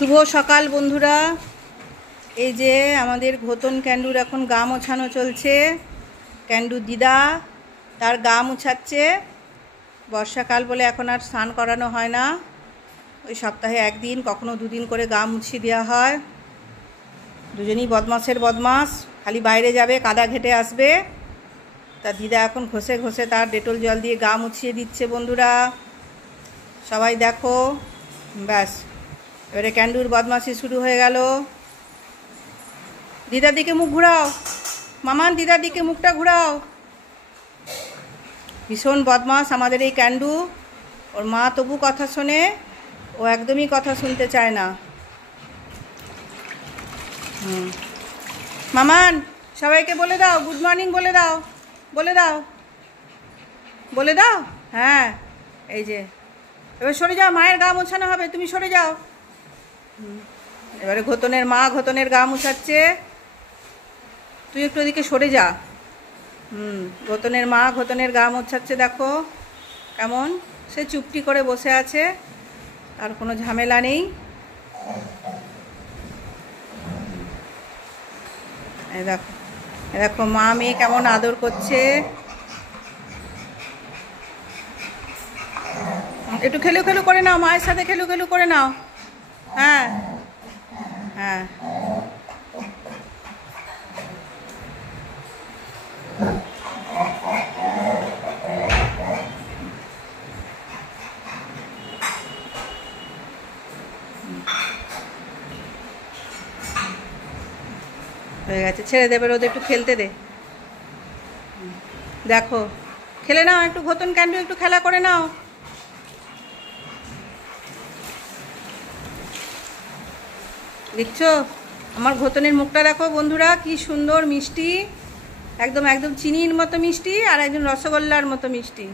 শুভ সকাল বন্ধুরা। এই যে আমাদের ঘোতন ক্যান্ডুর এখন গা মোছানো চলছে। ক্যান্ডুর দিদা তার গা মুছাচ্ছে। বর্ষাকাল বলে এখন আর স্নান করানো হয় না, ওই সপ্তাহে একদিন কখনো দুদিন করে গা মুছিয়ে দেওয়া হয়। দুজনেই বদমাসের বদমাস, খালি বাইরে যাবে কাদা ঘেটে আসবে। তার দিদা এখন ঘষে ঘষে তার ডেটল জল দিয়ে গা মুছিয়ে দিচ্ছে বন্ধুরা, সবাই দেখো। ব্যাস, এবারে ক্যান্ডুর বদমাসি শুরু হয়ে গেল। দিদার দিকে মুখ ঘুরাও মামান, দিদার দিকে মুখটা ঘুরাও। ভীষণ বদমাস আমাদের এই ক্যান্ডু। ওর মা তবু কথা শোনে, ও একদমই কথা শুনতে চায় না। মামান, সবাইকে বলে দাও গুড মর্নিং, বলে দাও, বলে দাও, বলে দাও। হ্যাঁ, এই যে এবার সরে যাও, মায়ের গা মোছানো হবে, তুমি সরে যাও। এবারে ঘোতনের মা ঘোতনের গা মুছাচ্ছে, তুই একটু ওদিকে সরে যা। ঘোতনের মা ঘোতনের গা মোছাচ্ছে, দেখো কেমন সে চুপটি করে বসে আছে, আর কোনো ঝামেলা নেই। এই দেখো, দেখো মা মেয়ে কেমন আদর করছে। একটু খেলু খেলু করে নাও, মায়ের সাথে খেলু খেলু করে নাও। হ্যাঁ হ্যাঁ, হয়ে গেছে, ছেড়ে দেবে, ওদের একটু খেলতে দে। দেখো খেলে নাও একটু, ঘোতন ক্যান্ডু একটু খেলা করে নাও। দেখছো আমার ঘোতনের মুখটা দেখো বন্ধুরা, কি সুন্দর মিষ্টি, একদম একদম চিনির মতো মিষ্টি, আর একদম রসগোল্লার মতো মিষ্টি।